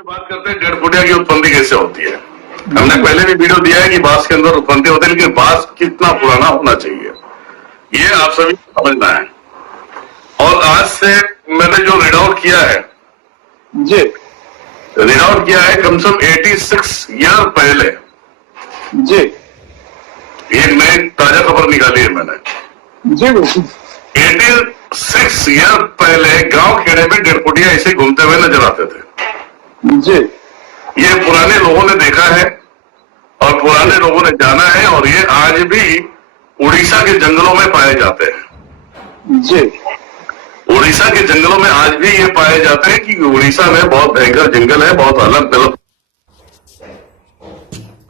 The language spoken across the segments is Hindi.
में बात करते हैं डेढ़ फुटिया की उत्पत्ति कैसे होती है। हमने पहले भी वीडियो दिया है कि बांस के अंदर उत्पत्ति होती है, लेकिन बांस कितना पुराना होना चाहिए ये आप सभी को समझना है। और आज से मैंने जो रीड आउट किया है जी, रीड आउट किया है कम से कम 86 ईयर पहले। जी ये नई ताजा खबर निकाली है मैंने। जी बिल्कुल। 86 ईयर पहले गांव खेड़े में डेढ़ फुटिया ऐसे घूमते हुए नजर आते थे। जी, ये पुराने लोगों ने देखा है और पुराने लोगों ने जाना है, और ये आज भी उड़ीसा के जंगलों में पाए जाते हैं। जी उड़ीसा के जंगलों में आज भी ये पाए जाते हैं कि उड़ीसा में बहुत भयंकर जंगल है, बहुत अलग अलग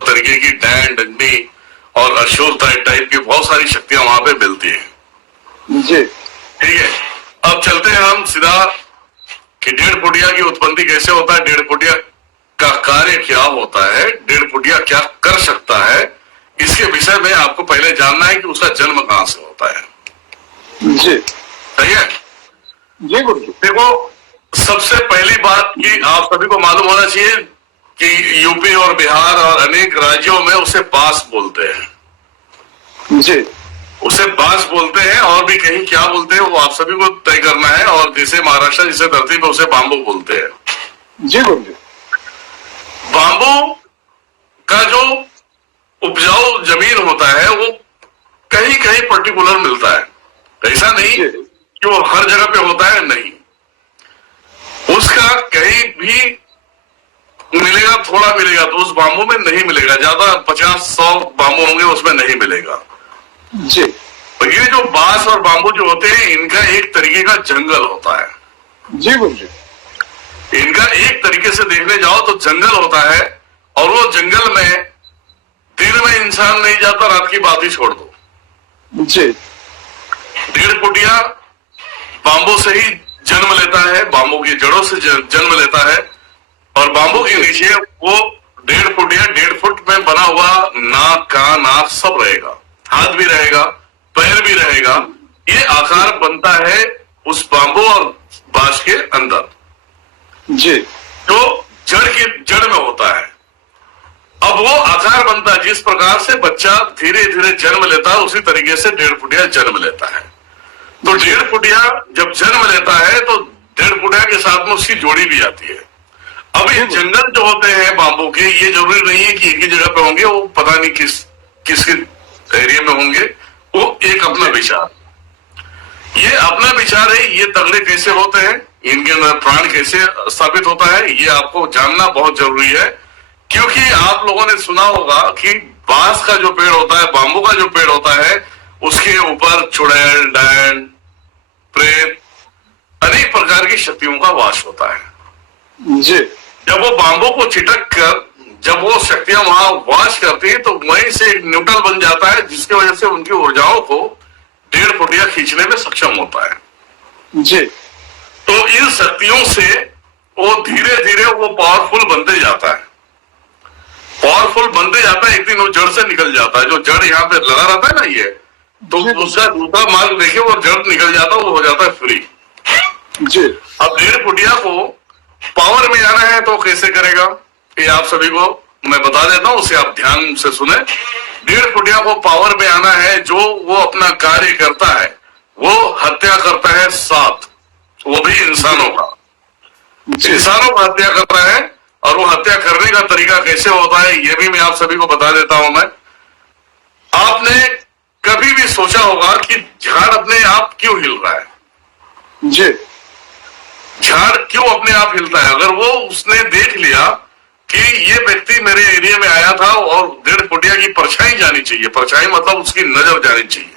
तरीके की डैन डंडी और अशुर टाइप की बहुत सारी शक्तियां वहां पे मिलती है। जी, ठीक है, अब चलते हैं हम सीधा कि डेढ़ फुटिया की उत्पत्ति कैसे होता है, डेढ़ फुटिया का कार्य क्या होता है, डेढ़ फुटिया क्या कर सकता है, इसके विषय में आपको पहले जानना है कि उसका जन्म कहां से होता है। जी, सही है। जी गुरुजी। देखो, सबसे पहली बात कि आप सभी को मालूम होना चाहिए कि यूपी और बिहार और अनेक राज्यों में उसे बांस बोलते हैं। जी, उसे बांस बोलते हैं, और भी कहीं क्या बोलते हैं वो आप सभी को तय करना है। और जैसे महाराष्ट्र जिसे धरती पे उसे बाम्बू बोलते हैं। जी गुरुजी। बाम्बू का जो उपजाऊ जमीन होता है वो कहीं कहीं पर्टिकुलर मिलता है। ऐसा नहीं कि वो हर जगह पे होता है, नहीं, उसका कहीं भी मिलेगा, थोड़ा मिलेगा तो उस बाम्बू में नहीं मिलेगा, ज्यादा 50-100 बाम्बू होंगे उसमें नहीं मिलेगा। जी, और ये जो बांस और बाम्बू जो होते हैं इनका एक तरीके का जंगल होता है। जी गुरुजी। इनका एक तरीके से देखने जाओ तो जंगल होता है, और वो जंगल में दिन में इंसान नहीं जाता, रात की बात ही छोड़ दो। जी, डेढ़ फुटिया बाम्बू से ही जन्म लेता है, बाम्बू की जड़ों से जन्म लेता है, और बाम्बू के नीचे वो 1.5 फुट में बना हुआ नाक, कान, आंख सब रहेगा, हाथ भी रहेगा, पैर भी रहेगा। ये आकार बनता है उस बाम्बू और बांस के अंदर, जी, जो जड़ में होता है। अब वो आकार बनता है, जिस प्रकार से बच्चा धीरे धीरे जन्म लेता है उसी तरीके से डेढ़ फुटिया जन्म लेता है। तो डेढ़ फुटिया जब जन्म लेता है तो डेढ़ फुटिया के साथ में उसकी जोड़ी भी आती है। अब ये जंगल जो होते हैं बाम्बू के, ये जरूरी नहीं है कि एक ही जगह पे होंगे, वो पता नहीं किस एरिया में होंगे, वो एक अपना विचार, ये अपना विचार है। ये तगड़े कैसे होते हैं, इनके अंदर प्राण कैसे स्थापित होता है, ये आपको जानना बहुत जरूरी है। क्योंकि आप लोगों ने सुना होगा कि बांस का जो पेड़ होता है, बाम्बू का जो पेड़ होता है, उसके ऊपर चुड़ैल, डैन, प्रेत, अनेक प्रकार की शक्तियों का वास होता है। जी, जब वो बाम्बू को चिटक कर जब वो शक्तियां वहां वास करती है तो वहीं से एक न्यूट्रल बन जाता है, जिसकी वजह से उनकी ऊर्जाओं को डेढ़ फुटिया खींचने में सक्षम होता है। जी, तो इन शक्तियों से वो धीरे धीरे वो पावरफुल बनते जाता है, पावरफुल बनते जाता है। एक दिन वो जड़ से निकल जाता है, जो जड़ यहाँ पे लगा रहता है ना, ये तो उसका दूसरा मार्ग देखे वो जड़ निकल जाता है, वो हो जाता है फ्री। जी, अब डेढ़ फुटिया को पावर में आना है तो कैसे करेगा, ये आप सभी को मैं बता देता हूं, उसे आप ध्यान से सुने। डेढ़ फुटिया को पावर में आना है, जो वो अपना कार्य करता है वो हत्या करता है 7, वो भी इंसानों का, इंसानों का हत्या करता है। और वो हत्या करने का तरीका कैसे होता है ये भी मैं आप सभी को बता देता हूं। मैं आपने कभी भी सोचा होगा कि झाड़ अपने आप क्यों हिल रहा है? जी, झाड़ क्यों अपने आप हिलता है? अगर वो उसने देख लिया कि ये व्यक्ति मेरे एरिया में आया था और डेढ़ फुटिया की परछाई जानी चाहिए, परछाई मतलब उसकी नजर जानी चाहिए,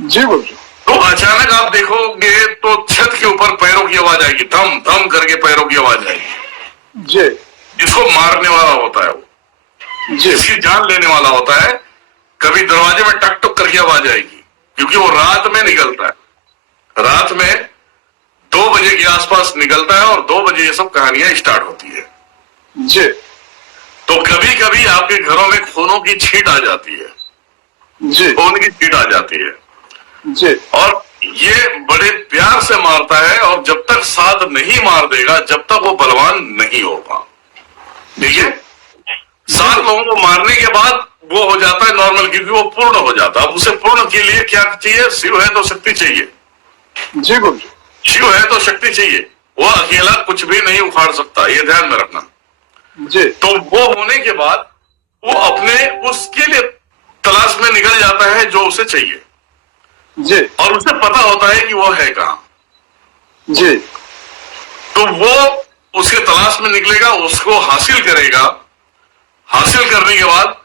जी गुरुजी। तो अचानक आप देखोगे तो छत के ऊपर पैरों की आवाज आएगी, धम धम करके पैरों की आवाज आएगी। जी, जिसको मारने वाला होता है वो, जी, जिसकी जान लेने वाला होता है। कभी दरवाजे में टक टक करके आवाज आएगी, क्योंकि वो रात में निकलता है, रात में 2 बजे के आसपास निकलता है, और 2 बजे ये सब कहानियां स्टार्ट होती है। जी, तो कभी कभी आपके घरों में खूनों की छींट आ जाती है, जी, खून की छींट आ जाती है, जी, और ये बड़े प्यार से मारता है। और जब तक साथ नहीं मार देगा जब तक वो बलवान नहीं होगा। ठीक है। 7 लोगों को मारने के बाद वो हो जाता है नॉर्मल, क्योंकि वो पूर्ण हो जाता है। अब उसे पूर्ण के लिए क्या चाहिए? शिव है तो शक्ति चाहिए। जी गुरु जी। शिव है तो शक्ति चाहिए। वो अकेला कुछ भी नहीं उखाड़ सकता, ये ध्यान में रखना। जी। तो वो होने के बाद वो अपने उसके लिए तलाश में निकल जाता है जो उसे चाहिए, जी। और उसे पता होता है कि वो है कहां। जी। तो वो उसके तलाश में निकलेगा, उसको हासिल करेगा। हासिल करने के बाद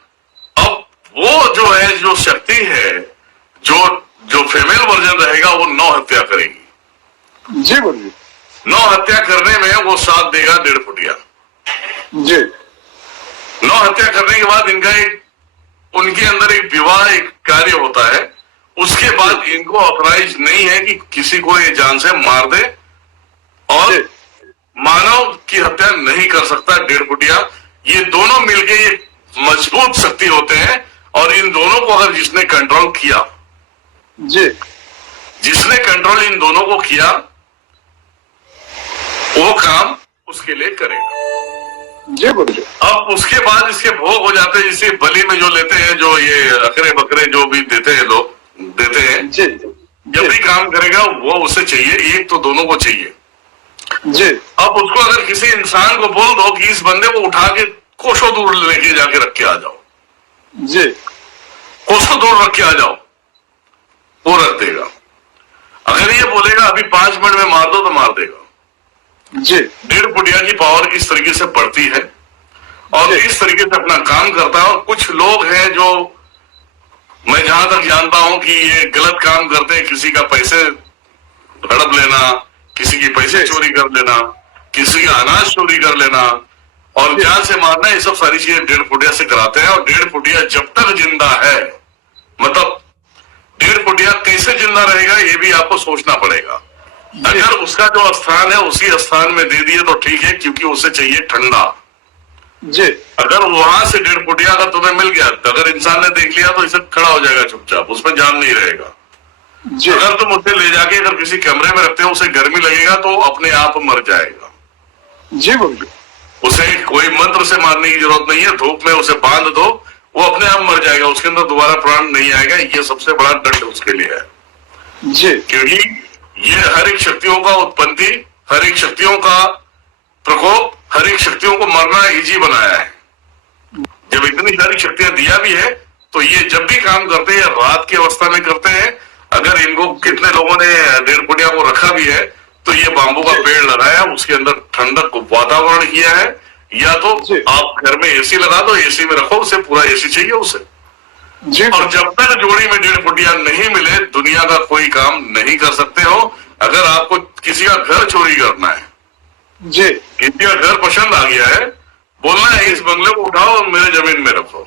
अब वो जो है, जो शक्ति है, जो फीमेल वर्जन रहेगा, वो 9 हत्या करेगी। जी गुरु जी। 9 हत्या करने में वो साथ देगा 1.5 फुटिया। जी। 9 हत्या करने के बाद इनका उनके अंदर एक विवाह एक कार्य होता है। उसके बाद इनको ऑथराइज नहीं है कि किसी को ये जान से मार दे, और मानव की हत्या नहीं कर सकता 1.5 फुटिया। ये दोनों मिलके ये मजबूत शक्ति होते हैं, और इन दोनों को अगर जिसने कंट्रोल किया, जी। जिसने कंट्रोल इन दोनों को किया, वो काम उसके लिए करेगा। जी गुरु जी। अब उसके बाद इसके भोग हो जाते हैं, जिसे बलि में जो लेते हैं, जो ये अकरे बकरे जो भी देते हैं, लोग देते हैं। जी। जब भी काम करेगा वो उसे चाहिए, एक तो दोनों को चाहिए। जी। अब उसको अगर किसी इंसान को बोल दो कि इस बंदे को उठा के कोसों दूर लेके जाके रख के आ जाओ, जी। कोसों दूर रख के आ जाओ, वो रख देगा। अगर ये बोलेगा अभी 5 मिनट में मार दो, तो मार देगा। जी। 1.5 फुटिया की पावर इस तरीके से बढ़ती है, और इस तरीके से अपना काम करता है। और कुछ लोग हैं जो मैं जहां तक जानता हूं कि ये गलत काम करते हैं, किसी का पैसे हड़प लेना, किसी की पैसे चोरी कर लेना, किसी का अनाज चोरी कर लेना, और जान से मारना, ये सब सारी चीजें 1.5 फुटिया से कराते हैं। और 1.5 फुटिया जब तक जिंदा है, मतलब 1.5 फुटिया कैसे जिंदा रहेगा ये भी आपको सोचना पड़ेगा। अगर उसका जो स्थान है उसी स्थान में दे दिए तो ठीक है, क्योंकि उसे चाहिए ठंडा। जी। अगर वहां से 1.5 फुटिया अगर तुम्हें मिल गया, तो अगर इंसान ने देख लिया तो इसे खड़ा हो जाएगा चुपचाप, उसमें जान नहीं रहेगा। जी। अगर तुम उसे ले जाके अगर किसी कमरे में रखते हो, उसे गर्मी लगेगा तो अपने आप मर जाएगा। जी गुरु जी। उसे कोई मंत्र से मारने की जरूरत नहीं है, धूप में उसे बांध दो, वो अपने आप मर जाएगा, उसके अंदर दोबारा प्राण नहीं आएगा। ये सबसे बड़ा दंड उसके लिए है। जी। क्योंकि ये हर एक शक्तियों का उत्पत्ति, हर एक शक्तियों का प्रकोप, हर एक शक्तियों को मरना इजी बनाया है। जब इतनी सारी शक्तियां दिया भी है, तो ये जब भी काम करते हैं रात की अवस्था में करते हैं। अगर इनको कितने लोगों ने 1.5 फुटिया को रखा भी है, तो ये बांबू का पेड़ लगाया, उसके अंदर ठंडक वातावरण किया है। या तो आप घर में एसी लगा दो, एसी में रखो उसे, पूरा एसी चाहिए उसे। जी। और जब तक जोड़ी में 1.5 फुटिया नहीं मिले, दुनिया का कोई काम नहीं कर सकते हो। अगर आपको किसी का घर चोरी करना है, जी। किसी का घर पसंद आ गया है, बोलना है इस बंगले को उठाओ और मेरे जमीन में रखो,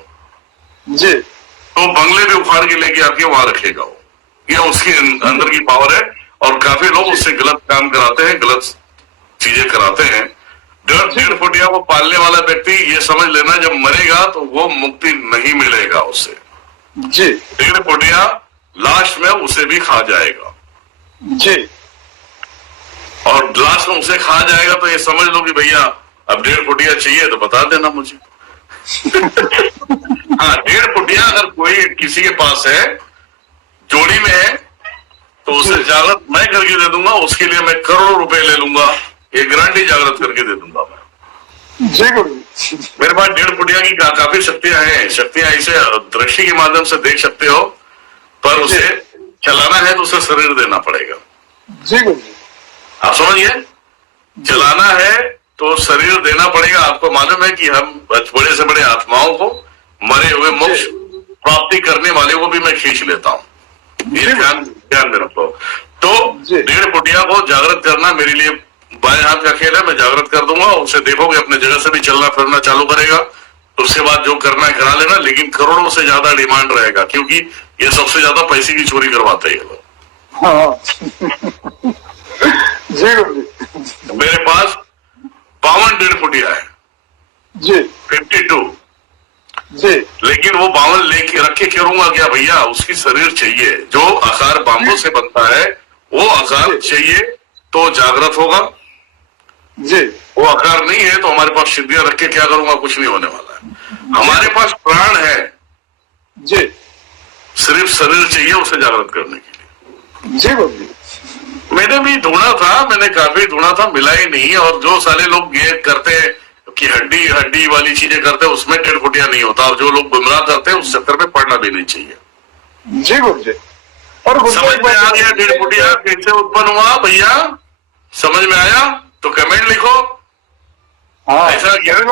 जी। तो बंगले भी उखाड़ के लेके आके वहां रखेगा वो। ये उसके अंदर की पावर है। और काफी लोग उससे गलत काम कराते हैं, गलत चीजें कराते हैं। 1.5 फुटिया को पालने वाला व्यक्ति ये समझ लेना, जब मरेगा तो वो मुक्ति नहीं मिलेगा उससे। जी। 1.5 फुटिया लास्ट में उसे भी खा जाएगा, जी। और लास्ट में उसे खा जाएगा तो ये समझ लो कि भैया अब 1.5 फुटिया चाहिए तो बता देना मुझे। हाँ, 1.5 फुटिया अगर कोई किसी के पास है, जोड़ी में है, तो उसे जागृत मैं करके दे दूंगा। उसके लिए मैं करोड़ों रुपए ले लूंगा, ये गारंटी जागृत करके दे दूंगा मैं। जी गुरु। मेरे पास 1.5 फुटिया की काफी शक्तियां हैं। शक्तियां इसे दृष्टि के माध्यम से देख सकते हो, पर उसे चलाना है तो उसे शरीर देना पड़ेगा। जी गुरु। आप समझिए, चलाना है तो शरीर देना पड़ेगा। आपको मालूम है कि हम बड़े से बड़े आत्माओं को, मरे हुए मोक्ष प्राप्ति करने वाले को भी मैं खींच लेता हूँ। ये ध्यान में रखो। तो 1.5 फुटिया को जागृत करना मेरे लिए बाएं हाथ का खेल है। मैं जागृत कर दूंगा, उसे देखोगे अपने जगह से भी चलना फिरना चालू करेगा। उसके बाद जो करना है करा लेना, लेकिन करोड़ों से ज्यादा डिमांड रहेगा, क्योंकि ये सबसे ज्यादा पैसे की चोरी करवाते हैं लोग। हाँ। जी गुरु जी। मेरे पास 52 1.5 फुटिया है। जी। 52। जी। लेकिन वो 52 लेके रख के करूंगा क्या भैया? उसकी शरीर चाहिए, जो आकार बांबू से बनता है वो आकार चाहिए तो जागृत होगा। जी वो आकार नहीं है तो हमारे पास सिद्धियां रख के क्या करूंगा, कुछ नहीं होने वाला है। हमारे पास प्राण है, जी सिर्फ शरीर चाहिए उसे जागृत करने के लिए। जी गुरु जी। मैंने भी ढूंढा था, मैंने काफी ढूंढा था, मिला ही नहीं। और जो सारे लोग ये करते हैं कि हड्डी हड्डी वाली चीजें करते हैं, उसमें डेढ़ फुटिया नहीं होता। और जो लोग गुमराह करते हैं उस चक्कर में पड़ना भी नहीं चाहिए। जी गुरु जी। और गुरु जी, समझ एक में बात आ गया डेढ़ फुटिया कैसे उत्पन्न हुआ भैया? समझ में आया तो कमेंट लिखो। हाँ ऐसा ज्ञान